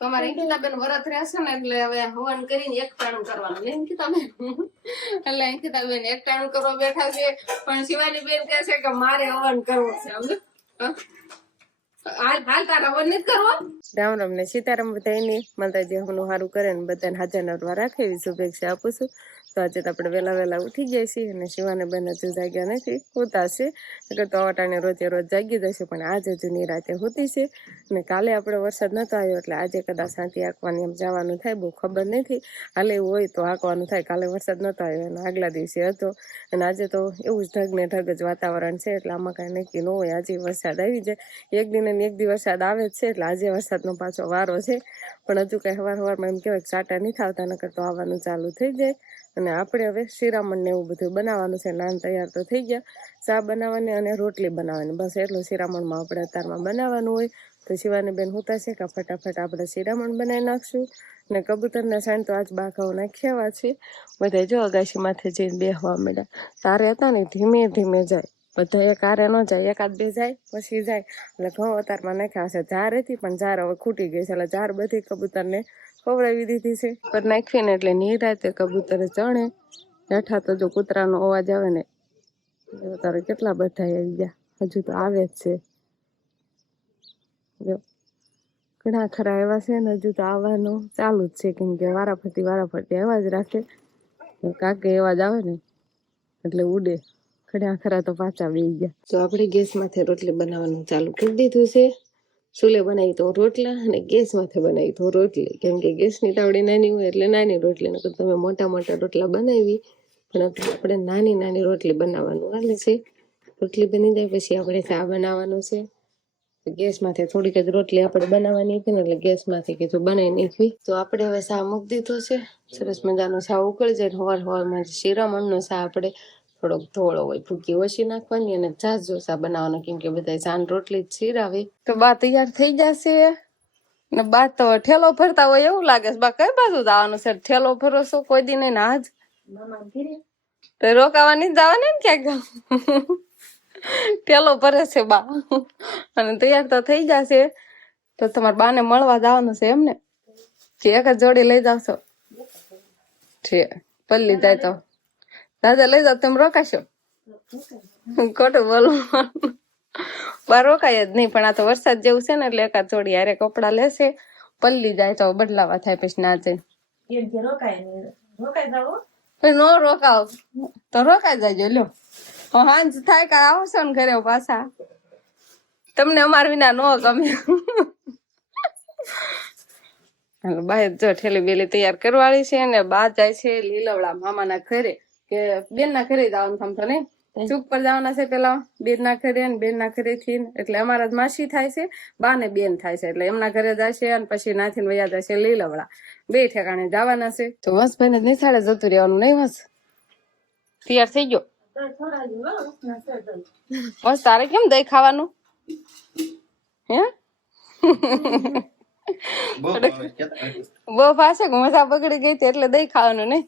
તમારે અંકિતાબેન વરત રહેશે ને એટલે હવે હવન કરીને એક ટાણું કરવાનું ને અંકિતાબેન એટલે અંકિતાબેન એક ટાણું કરવા બેઠા છે પણ શિવાની બેન કહે છે કે મારે હવન કરવો છે હાલ તારા હવન નથી કરવો. રામ રામ ને સીતારામ બધાની માતાજી હું સારું કરે ને બધાને હાજર નરવા રાખે એવી શુભેચ્છા આપું છું. તો આજે તો આપણે વહેલા ઉઠી ગયા છીએ અને શિવાને બેન હજુ જાગ્યા નથી, હોતા છે નકર તો અટાણે રોજે રોજ જાગી જશે પણ આજ હજુ નિરાતે હોતી છે. અને કાલે આપણે વરસાદ નતો આવ્યો એટલે આજે કદાચ શાંતિ હાંકવાની એમ જવાનું થાય, બહુ ખબર નથી. હાલે એવું હોય તો હાંકવાનું થાય. કાલે વરસાદ નતો આવ્યો અને આગલા દિવસે હતો અને આજે તો એવું જ ઢગ ને ઢગ જ વાતાવરણ છે એટલે આમાં કાંઈ નક્કી ન હોય. આજે વરસાદ આવી જાય, એક દિન ને એક દી વરસાદ આવે જ છે એટલે આજે વરસાદનો પાછો વારો છે. પણ હજુ કઈ સવારમાં એમ કહેવાય સાટા નથી આવતા નકર તો આવવાનું ચાલુ થઈ જાય. અને આપણે હવે શિરામણ ને એવું બધું બનાવવાનું છે. નાન તૈયાર તો થઈ ગયા, ચા બનાવવાની અને રોટલી બનાવવાની, બસ એટલું શિરામણમાં આપણે અત્યારમાં બનાવવાનું હોય. તો શિવાની બેન હોતા છે કે ફટાફટ આપણે શિરામણ બનાવી નાખશું. ને કબૂતરને સાંજ તો આજ બાઘાઓ નાખ્યા છે. બધા જો અગાશી માથે જઈને બેહવા માંડ્યા. તારે હતા ને ધીમે ધીમે જાય, બધા એક આરે ન જાય, એકાદ બે જાય પછી જાય. એટલે ઘઉં અતારમાં નાખ્યા હશે. ઝાર હતી પણ ઝાર હવે ખૂટી ગઈ છે એટલે ઝાર બધી કબૂતરને ખવડાવી દીધી છે. પર નાખીને એટલે નિરાતે કબૂતર ચણે. બેઠા તો જો કૂતરાનો અવાજ આવે ને તારે કેટલા બધા આવી ગયા, હજુ તો આવે જ છે. જો ઘણા ખરા એવા છે ને હજુ તો આવવાનું ચાલુ જ છે, કેમ કે વારાફરતી અવાજ રાખે. કાકે અવાજ આવે ને એટલે ઉડે. ઘણા ખરા તો પાછા બેસી ગયા. તો આપણે ગેસ માથે રોટલી બનાવવાનું ચાલુ કરી દીધું છે. ચૂલે બનાવી તો રોટલા અને ગેસ માથે બનાવી તો રોટલી, કેમ કે ગેસની તાવડી નાની હોય એટલે નાની રોટલી, નકર તમે મોટા રોટલા બનાવી પણ આપણે નાની રોટલી બનાવવાનું હાલે છે. રોટલી બની જાય પછી આપણે ચા બનાવવાનું છે. ગેસ માંથી થોડીક જ રોટલી આપણે બનાવવાની હતી ને એટલે ગેસ માંથી કીધું બનાવી નાખવી. તો આપણે હવે ચા મૂકી દીધો છે. સરસ મજાનો ચા ઉકળી જાય. સવારમાં શિરામણનો ચા આપણે થોડોક ધોળો હોય, ભૂકી ઓછી નાખવાની અને ઝાઝો ચા બનાવવાનો, કેમ કે બધા ચાન રોટલી જ શીરાવે. તો બા તૈયાર થઈ જશે ને બા તો ઠેલો ભરતા હોય એવું લાગે છે. બા કઈ બાજુ જવાનું છે? ઠેલો ભરો છો કોઈ દી નહીં ના જ તો રોકાવા નહીં જવાનું ને ક્યાંક ઠેલો ભરે છે બા અને તૈયાર તો થઈ જશે. તો તમારા બાને મળવા જવાનું છે એમને કે એક જ જોડી લઈ જાવશો? છે પલ્લી જાય તો દાદા લઈ જાવ, તમે રોકાશો? ખોટું બોલું, બાર રોકાય જ નહીં. પણ આ તો વરસાદ જેવું છે ને એટલે એકાદ જોડી હારે કપડા લેશે. પલ્લી જાય તો બદલાવા થાય પછી ના જાય. નો રોકાવ તો રોકાઈ જાય લ્યો. હાંજ થાય કે આવશો ને ઘરે પાછા, તમને અમાર વિના નો ગમે. હાલો બા જો ઠેલી બેલી તૈયાર કરવાળી છે ને બા જાય છે લીલવડા મામાના ઘરે, કે બેન ના ઘરે જવાનું થમતો નહીં, ચૂક પર જવાના છે. પેલા બેન ના ઘરે ને બેન ના ઘરે થી એટલે અમારા માસી થાય છે, બા ને બેન થાય છે એટલે એમના ઘરે જશે અને પછી નાથી વયા જશે લીલવડા. બે ઠેકાણે જવાના છે. તો વસભાઈ ને નિશાળે જતું રહેવાનું નહીં? વસ તૈયાર થઈ ગયો? બસ તારે કેમ દહીં ખાવાનું હે? બહુ પાસે મજા બગડી ગઈ એટલે દહીં ખાવાનું નહીં.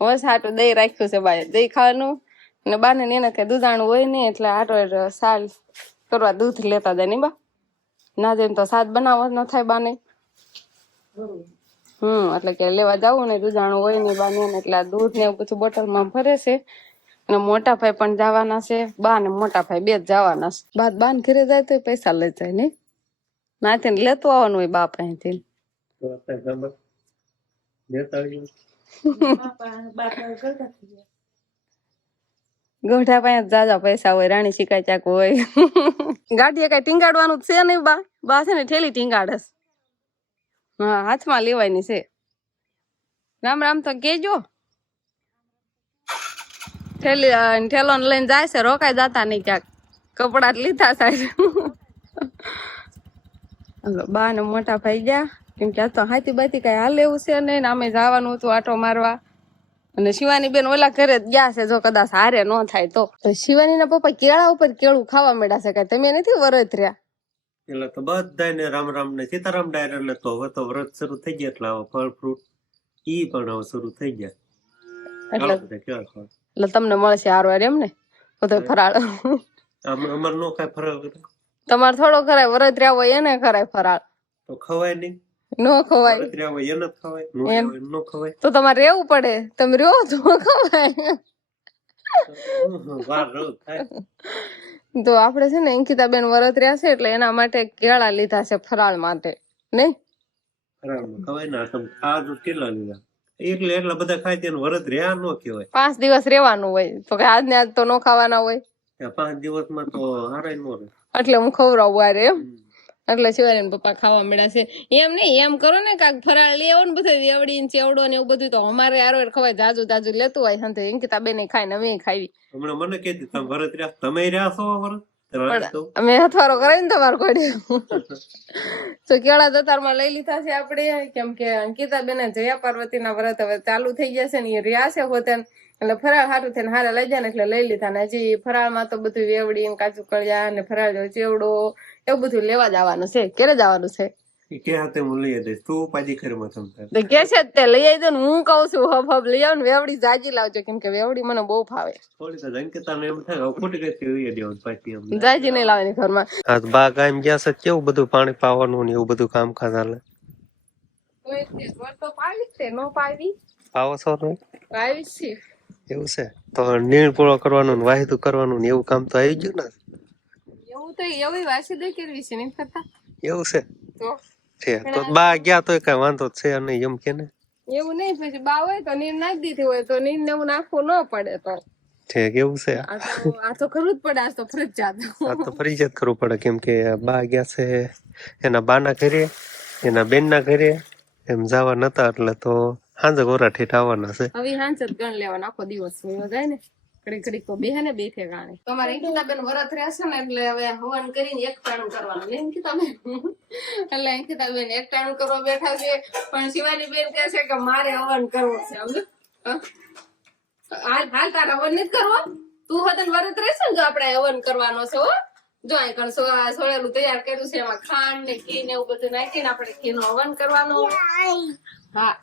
બસ હાટું દહીં રાખ્યું છે બાએ, દહીં ખાવાનું. અને બાને એને કઈ દૂધાણું હોય નહીં એટલે આટો સાલ કરવા દૂધ લેતા જાય. નહીં બા ના જઈને તો સાદ બનાવવા ન થાય બાને. એટલે કે લેવા જવું ને દૂધાણું હોય નહીં બાને એટલે દૂધ ને એવું બધું બોટલમાં ભરે છે. અને મોટા ભાઈ પણ જવાના છે, બા ને મોટા ભાઈ બે જ જવાના છે. બાન ઘરે જાય તો પૈસા લઈ જાય નહીં, નાથી લેતું આવવાનું હોય બાપ અહીંથી. ગોઢા પાસે જાજા પૈસા હોય, રાણી શિકાય ચાક હોય. ગાડીએ કઈ ટીંગાડવાનું છે નહીં બા, બા છે ને ઠેલી ટીંગાડસ. હા હાથમાં લેવાની છે. રામ રામ તો કેજો. ઠેલો લઈને જાય છે, રોકાઈ જતા નહીં ક્યાંક, કપડા લીધા સાહેબ. બા ને મોટા ભાઈ ગયા, કેમ કે આ તો હાથી બાતી કઈ હાલ એવું છે નહીં. અમે જવાનું હતું આટો મારવા અને શિવાની બેન ઓલા ઘરે ગયા છે, જો કદાચ હારે ન થાય તો. શિવાની ના પપ્પા કેળા ઉપર કેળું ખાવા માંડ્યા છે, કઈ તમે નથી વરત રહ્યા? એટલે તો બધાને રામ રામ ને સીતારામ ડાયર. એટલે તો હવે તો વ્રત શરૂ થઈ ગયા એટલે ફળ ફ્રૂટ ઈ પણ હવે શરૂ થઈ ગયા. એટલે તમને મળશે હારવાર એમ ને બધો ફરાળ? અમાર નો કઈ ફરાળ. તમારે થોડો ખરાય વરત રહ્યા હોય એને ખરાય ફરાળ તો ખવાય નહીં. નો ખવાય વરત્રિયા હોય એને જ ખવાય, નો હોય નો ખવાય. તો તમારે રહેવું પડે, તમે રહ્યો તો ખવાય. વાર રોજ થાય. તો આપણે છે ને અંકિતાબેન વરત્રિયા છે એટલે એના માટે કેળા લીધા છે ફરાળ માટે, નહીં? ફરાળમાં ખવાય ને, તમે આ જો કેટલા લીધા એટલા બધા ખાય તેને વરત્રિયા નો કહેવાય. 5 દિવસ રહેવાનું હોય તો કે આજ ને આજ તો નો ખાવાના હોય, 5 દિવસમાં તો હારાય નો રહે. એટલે હું ખવડાવું આરે એમ. એટલે શિવાનીના પપ્પા ખાવા મળ્યા છે. એમ નહીં, એમ કરો ને કાક ફરાળ લઈ આવો ને બધું વેવડી ને ચેવડો ને એવું બધું, તો અમારે આરો ખવાય જાજુ જાજુ લેતું હોય. સંતે અંકિતાબેન ખાય ને અમે ખાવી. હમણાં મને કીધું તમે વરત્રિયા તમે રહ્યા છો વરત અમે હથવારો કરાવીને તમારે કોઈ તો કેળા દતારમાં લઈ લીધા છે આપણે, કેમ કે અંકિતાબેન જયા પાર્વતીના વ્રત હવે ચાલુ થઈ ગયા છે ને એ રહ્યા છે હોતે, એટલે ફરાળ હાટું થઈને હારે લઈ જાય ને એટલે લઈ લીધા ને. હજી ફરાળમાં તો બધું વેવડી ને કાચું કળિયા ને ફરાળ ચેવડો એવું બધું લેવા જવાનું છે. ક્યારે જવાનું છે? કે હાથે હું લઈ દઈશ, તું પાજી ઘરમાં તમતા કે છે તે લઈ આવી દો ને. હું કઉ છું હબ હબ લઈ આવ ને વેવડી જાજી લાવજો, કેમ કે વેવડી મને બહુ ભાવે. થોડી તો અંકિતાને એમ થાય ખોટી કઈ લઈ દેવાનું પાછી એમ જાજી નહીં લાવવાની ઘરમાં. આ બા ગામ ગયા છે, કેવું બધું પાણી પાવાનું ને એવું બધું કામકાજ હાલે. તો પાવી છે, નો પાવી પાવો છો ને? પાવી છે એવું છે તો નીણ પૂરો કરવાનું ને વાહિદું કરવાનું ને એવું કામ તો આવી ગયું ને. એવું તો એવી વાસી દઈ કરવી છે નહીં કરતા. એવું છે તો તો બા ગયા તો કઈ વાંધો છે નહીં એમ કે ને. એવું નહીં, પછી બા હોય તો નીર નાખી દીધી હોય તો નીર ને એવું નાખવું ન પડે. તો ઠીક એવું છે. આ તો કરવું જ પડે, આ તો ફરજિયાત. આ તો ફરજિયાત કરવું પડે, કેમ કે બા ગયા છે એના બાના ઘરે, એના બેન ના ઘરે એમ જવા નતા, એટલે તો સાંજે ગોરા ઠેઠ આવવાના છે. હવે હાંજ જ ગણ લેવાનો, આખો દિવસ જાય ને ઘડી ઘડી તો બેહે ને બે ઠેકાણે. તમારે અંકિતાબેન વરત રહેશે ને એટલે હવે હવન કરીને એક ટાણું કરવાનું ને અંકિતાબેન. એટલે અંકિતાબેન એક ટાણું કરવા બેઠા છે, પણ શિવાની બેન કહે છે કે મારે હવન કરવો છે. હાલ તારે હવન નથી કરવો, તું હતન વરત રહેશે ને જો આપણે હવન કરવાનો છે. હો જો અહીં સોળેલું તૈયાર કર્યું છે, એમાં ખાંડ ને ઘી ને એવું બધું નાખીને આપણે ઘી નું હવન કરવાનું. હા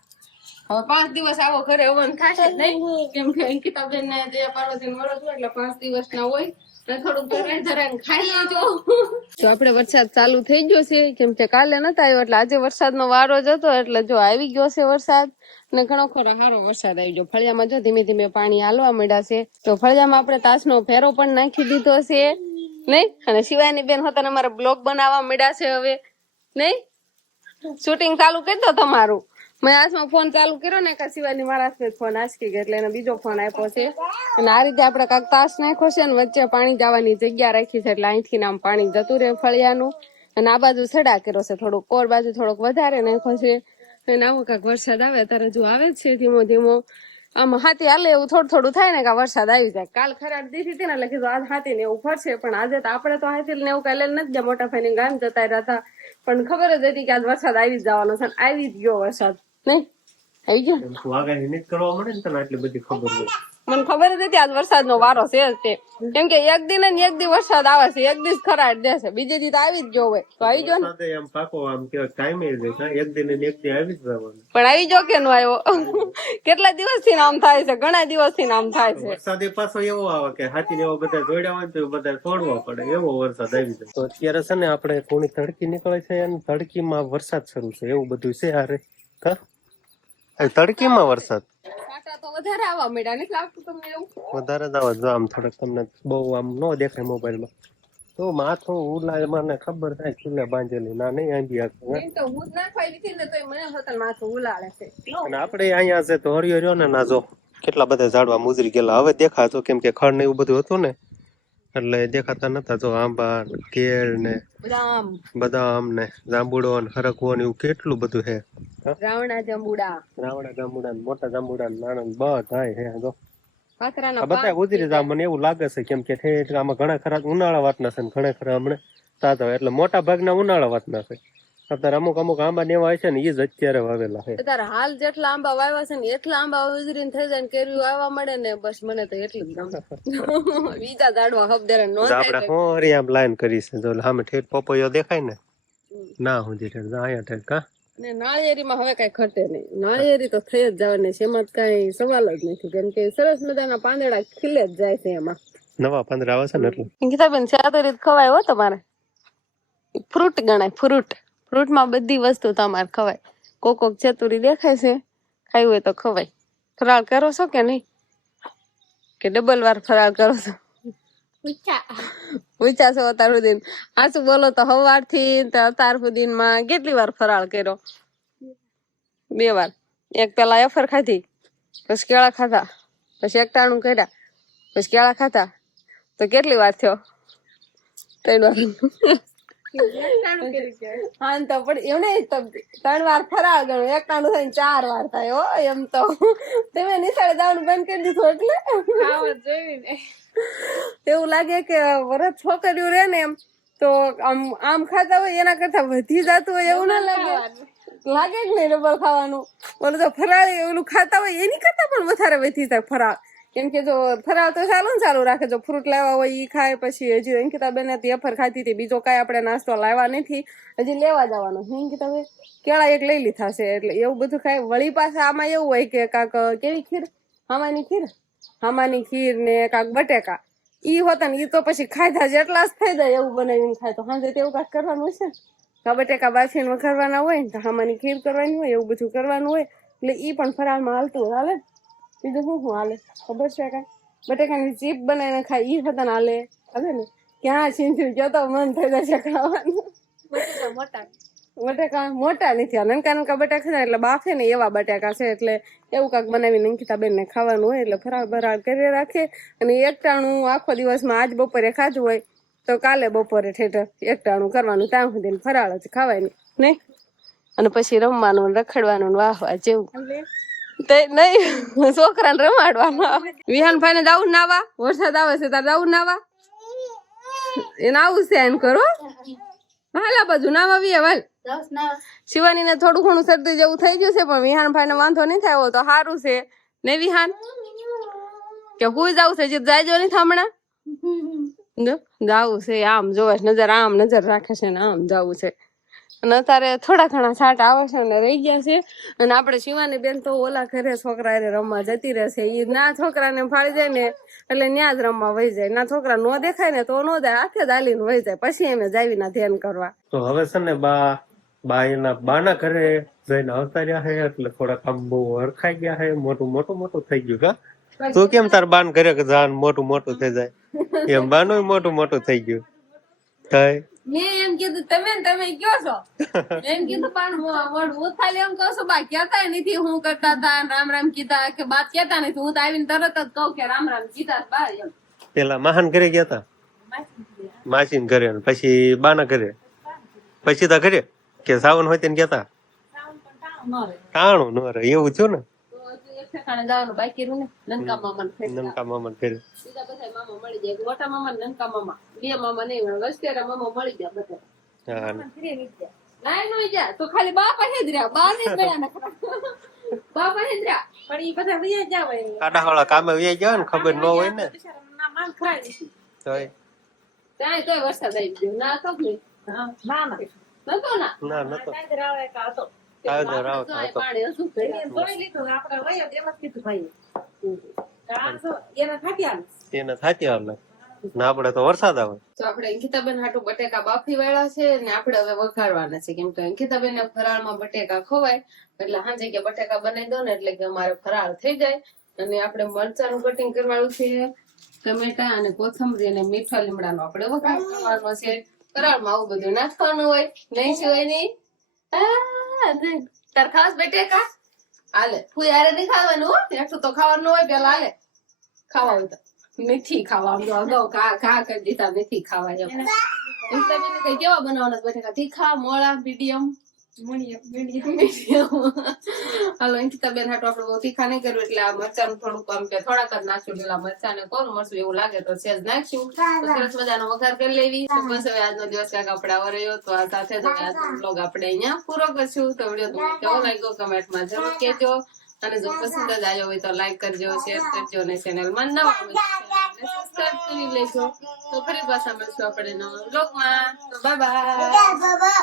હવે 5 દિવસ આવો ઘરે હવન થશે નહીં, કેમ કે અંકિતાબેન ને જયા પાર્વતી વ્રત હોય એટલે 5 દિવસ ના હોય. થોડુંક ધરાઈને ખાઈ લેજો. તો આપડે વરસાદ ચાલુ થઈ ગયો છે, કેમ કે કાલે નતા આવ્યો એટલે આજે વરસાદનો વારો જ હતો. એટલે જો આવી ગયો છે વરસાદ, ને ઘણો ખરો સારો વરસાદ આવી ગયો. ફળિયામાં જો ધીમે ધીમે પાણી હાલવા માંડ્યા છે. તો ફળિયામાં આપણે તાસનો ફેરો પણ નાખી દીધો છે નહીં. અને શિવાની બેન હતા અમારે બ્લોગ બનાવવા માંડ્યા છે હવે નહીં. શૂટિંગ ચાલુ કરી દો તમારું. મેં હાથમાં ફોન ચાલુ કર્યો ને શિવાની મારા હાથમાં ફોન આંચકી ગયો એટલે એને બીજો ફોન આપ્યો છે. અને આ રીતે આપણે કાંક તાસ નાખ્યો છે ને વચ્ચે પાણી જવાની જગ્યા રાખી છે, એટલે અહીંથી આમ પાણી જતું રહે ફળિયાનું. અને આ બાજુ સડા કર્યો છે, થોડુંક કોર બાજુ થોડોક વધારે નાખ્યો છે. અને આવો કાંક વરસાદ આવે ત્યારે જો આવે જ છે ધીમો ધીમો. આમ હાથી હાલે એવું થોડું થોડું થાય ને કે વરસાદ આવી જાય. કાલ ખરાબ દીધી હતી ને એટલે કીધું આજ હાથી ને એવું ફરશે, પણ આજે તો આપણે તો હાથી ને એવું કાલે નથી ગયા, મોટા ભાઈ ગામ જતા રહ્યા હતા. પણ ખબર જ હતી કે આજ વરસાદ આવી જ જવાનો છે, આવી જ ગયો વરસાદ નહીં. આવી ગયો કરવા મળે ને તને આટલી બધી ખબર હોય. મને ખબર જ હતી આજ વરસાદનો વારો છે જ તે, કેમ કે એક દિન ને એક દી વરસાદ આવે છે, એક દિવસ ખરાડ દેશે, બીજે દી તો આવી જ ગયો હોય. તો આવી ગયો ને એમ પાકો આમ કે ટાઈમ એક દિન ને એક દી આવી જ જવાનું. પણ આવી ગયો કે નો આવ્યો? કેટલા દિવસ થી નામ થાય છે, ઘણા દિવસ થી નામ થાય છે. વરસાદ પાછો એવો આવે કે હાથી ને એવો બધા જોડ્યા હોય તો બધા છોડવા પડે, એવો વરસાદ આવી જાય. તો અત્યારે છે ને આપણે કોની તડકી નીકળે છે અને તડકીમાં વરસાદ શરૂ છે એવું બધું છે. અરે તડકીમાં વરસાદ તો વધારે આવવા માંડ્યા, નથી લાગતું તમને એવું? વધારે જ આવે. જો આમ થોડક તમને બહુ આમ ન દેખાય મોબાઈલમાં, તો માથું ઉલાય મને ખબર થાય ચૂલે બાંધેલી ના નહીં આંબી તો હું જ નાખવાઈ હતી ને તો મને હતા માથું ઉલાળે છે. અને આપણે અહીંયા છે તો હરિયો રહ્યો ને ના જો કેટલા બધા ઝાડવા મુજરી ગયેલા. હવે દેખાતો કેમ કે ખડ ને એવું બધું હતું ને એટલે દેખાતા નતા. જો આંબા કેળ ને બદામ ને જાંબુડો ને હરકવો ને એવું કેટલું બધું છે. રાવણા જાંબુડા ને મોટા જાંબુડા નાના બધા હે. જો પાથરાના બધા ઉતરી જાય. મને એવું લાગે છે કેમ કે ઠેઠ આમાં ઘણા ખરા ઉનાળા વાતના છે ને ઘણા ખરા હમણાં તાજા, એટલે મોટા ભાગના ઉનાળા વાતના છે. અત્યારે અમુક આંબા ને એવા છે ને એ જ અત્યારે વાવેલા છે. અત્યારે હાલ જેટલા આંબા વાવ્યા છે ને એટલા આંબા ઉજરીને થઈ જાય ને કેરીઓ આવવા મળે ને બસ મને તો એટલું જ ગમે. બીજા ઝાડવા હબદેરા નો થાય. આપણે હોરી આમ લાઈન કરી છે, જો સામે ઠેઠ પપૈયો દેખાય ને ના હું જે અહીંયા ઠેઠ કા ને નાળિયેરીમાં હવે કઈ ઘટે નહીં. નાળિયેરી તો થઈ જ જવાની છે, એમાં કઈ સવાલ જ નથી, કેમ કે સરસ મજાના પાંદડા ખીલે જ જાય છે. એમાં નવા પાંદડા આવે છે ને એટલે ગીતાબેન સાદો રીત ખવાય હો તમારે. ફ્રૂટ ગણાય, ફ્રૂટ ફ્રૂટમાં બધી વસ્તુ તમારે ખવાય. કોક ચતુરી દેખાય છે, ખાઈ હોય તો ખવાય. ફરાળ કરો છો કે નહીં, કે ડબલ વાર ફરાળ કરો છો? પૂછા છો અત્યાર સુધી? આ શું બોલો તો સવારથી અત્યાર સુધીમાં કેટલી વાર ફરાળ કર્યો? 2 વાર. એક પેલા એફર ખાધી, પછી કેળા ખાધા, પછી એકટાણું કર્યા, પછી કેળા ખાધા, તો કેટલી વાર થયો? 3 વાર. હા તો પણ એવું નહીં, 3 વાર ફરાળ ગણો, એકટાણું થઈને 4 વાર થાય. હો એમ તો તમે નિશાળે જવાનું બંધ કરી દીધું એટલે એવું લાગે કે વરસ છોકરીઓ રે ને એમ તો આમ ખાતા હોય એના કરતા વધી જતું હોય એવું ના લાગે? લાગે જ નહીં ડબલ ખાવાનું. ઓલું તો ફરાળ ઓલું ખાતા હોય એની કરતા પણ વધારે વધી જાય ફરાળ. કેમ કે જો ફરાળ તો ચાલુ રાખે, જો ફ્રૂટ લાવ્યા હોય ઈ ખાય, પછી હજી અંકિતાબેન એફર ખાતી હતી, બીજો કાંઈ આપણે નાસ્તો લાવ્યા નથી, હજી લેવા જવાનો. અંકિતાબેન કેળા એક લઈ લીધા છે એટલે એવું બધું ખાય. વળી પાછા આમાં એવું હોય કે કાંક કેવી ખીર, હામાની ખીર ને કાંક બટેકા ઈ હોતા ને ઈ તો પછી ખાધા જેટલા જ થઈ જાય એવું બનાવીને ખાય. તો સાંજે તેવું કાંક કરવાનું છે ને, કા બટેકા બાફીને વઘારવાના હોય ને, હામાની ખીર કરવાની હોય, એવું બધું કરવાનું હોય એટલે ઈ પણ ફરાળમાં હાલતું હાલે. બીજું શું હાલે ખબર છે? કાંઈ બટેકાની ચીપ બનાવીને ખાય ઈ હતા ને હાલે ને. ક્યાં છીંથ્યું જતો મન થઈ જશે ખાવાનું. બટેકા મોટા નથી, આ નનકા બટાકા છે એટલે બાફે ને એવા બટાકા છે, એટલે એવું કાંક બનાવીને અંકિતાબેન ને ખાવાનું હોય એટલે ફરાળ કરી રાખે. અને એકટાણું આખો દિવસમાં આજ બપોરે ખાધું હોય તો કાલે બપોરે ઠેઠ એકટાણું કરવાનું, ત્યાં સુધી ફરાળ જ ખાવાય નહીં. અને પછી રમવાનું, રખડવાનું, વાહવા જેવું નહીં. છોકરાને રમાડવાનું. વિહાનભાઈ ને જવું નાવા, વરસાદ આવે છે તાર જવું નાવા, એને આવું છે એમ કરો. હાલા બાજુ નાવા વી વાલ. શિવાની ને થોડું ઘણું શરદી જેવું થઈ ગયું છે, પણ વિહાનભાઈ ને વાંધો નહીં થયો તો સારું છે ને. વિહાન કે હુઈ જવું છે, જીત જાયજો નહીં હમણાં જાવું છે. આમ જોવે નજર, આમ નજર રાખે છે ને આમ જવું છે. અને અત્યારે થોડા ઘણા છાંટ આવે છે ને રહી ગયા છે. અને આપણે શિવાની બેન તો ઓલા ઘરે છોકરા રમવા જતી રહેશે. ઈ ના છોકરાને ફાળી જાય ને એટલે ન્યા જ રમવા વહી જાય. ના છોકરા નો દેખાય ને તો નો જાય, આખે દાલીને વહી જાય. પછી એમે જાવીના ધ્યાન કરવા. તો હવે છે ને બા એના બાના ઘરે જઈને આવતા રહ્યા છે એટલે થોડાક આમ બહુ હરખાઈ ગયા છે. મોટું થઈ ગયું. કા તું કેમ તાર બાન ઘરે જાન મોટું થઈ જાય એમ બાનું મોટું થઈ ગયું થાય. મેં એમ કીધું તમે કયો છો એમ કીધું, પણ હું ખાલી એમ કહું છું બા કેતા નથી હું કરતા હતા, રામ કીધા કે બાત કેતા નથી. હું તો આવીને તરત જ કહું કે રામ કીધા બા. એમ પેલા મહાન ઘરે ગયા તા, માસી ઘરે, પછી બાના ઘરે, પછી તા ઘરે કે સાવન હોય તેને કેતા ટાણું ન રે એવું થયું ને. બાકી નનકા મામા ઘરે બીજા બધા મામા મળી જાય. મોટા મામા નનકા મામા 2 મામા નહીં, વસ્તેરા મામા મળી ગયા બધા. તો ખાલી બા પાસે જ રહ્યા, બા ને ગયા નખરા બા પાસે જ રહ્યા. પણ ઈ બધા વયા જાવ કાડા વાળા કામે વયા ગયા ને ખબર ન હોય ને. ત્યાં તોય વરસાદ આવી ગયો ના તો નતો એને થાતી હાલે ના આપડે તો વરસાદ આવે. તો આપણે અંકિતાબેન હાટુ બટેકા બાફી વાળા છે ને આપણે હવે વઘારવાના છે. કેમ કે અંકિતાબેન ને ફરાળમાં બટેકા ખવાય એટલે સાંજે કે બટેકા બનાવી દો ને એટલે કે અમારે ફરાળ થઈ જાય. અને આપણે મરચાનું કટિંગ કરવાનું છે, ટમેટા અને કોથમરી અને મીઠા લીમડાનો આપણે વઘાર કરવાનો છે. ફરાળમાં આવું બધું નાખવાનું હોય નહીં સિવાય નહીં. તાર ખાસ બટેકા હાલે ફૂઈ હારે નહીં ખાવાનું, એટલું તો ખાવાનું હોય. પેલા હાલે ખાવા હોય તો મીઠી ખાવા, અગાઉ ઘા કરી દીધા મીઠી ખાવા. એમ કઈ કેવા બનાવવાના બટેકા? તીખા, મોળા, મીડિયમ? હાલો અંકિતાબેન હાટુ આપણે બહુ તીખા નહીં કર્યું એટલે આ મરચાનું થોડુંક આમ કે થોડાક જ નાખ્યું. લીલા મરચા ને કોરું મરચું એવું લાગે તો સેજ નાખ્યું. સરસ મજાનો વઘાર કરી લેવી. બસ હવે આજનો દિવસ ક્યાંક આપણે આવો રહ્યો તો આ સાથે જ હવે આજનો બ્લોગ આપણે અહીંયા પૂરો કરશું. તો વિડીયો તમને કેવો લાગ્યો કમેન્ટમાં જરૂર કહેજો. અને જો પસંદ જ આવ્યો હોય તો લાઈક કરજો, શેર કરજો અને ચેનલમાં નવા સબસ્ક્રાઇબ કરી લેજો. તો ફરી પાછા મળશું આપણે નવા બ્લોગમાં. તો બાય બાય.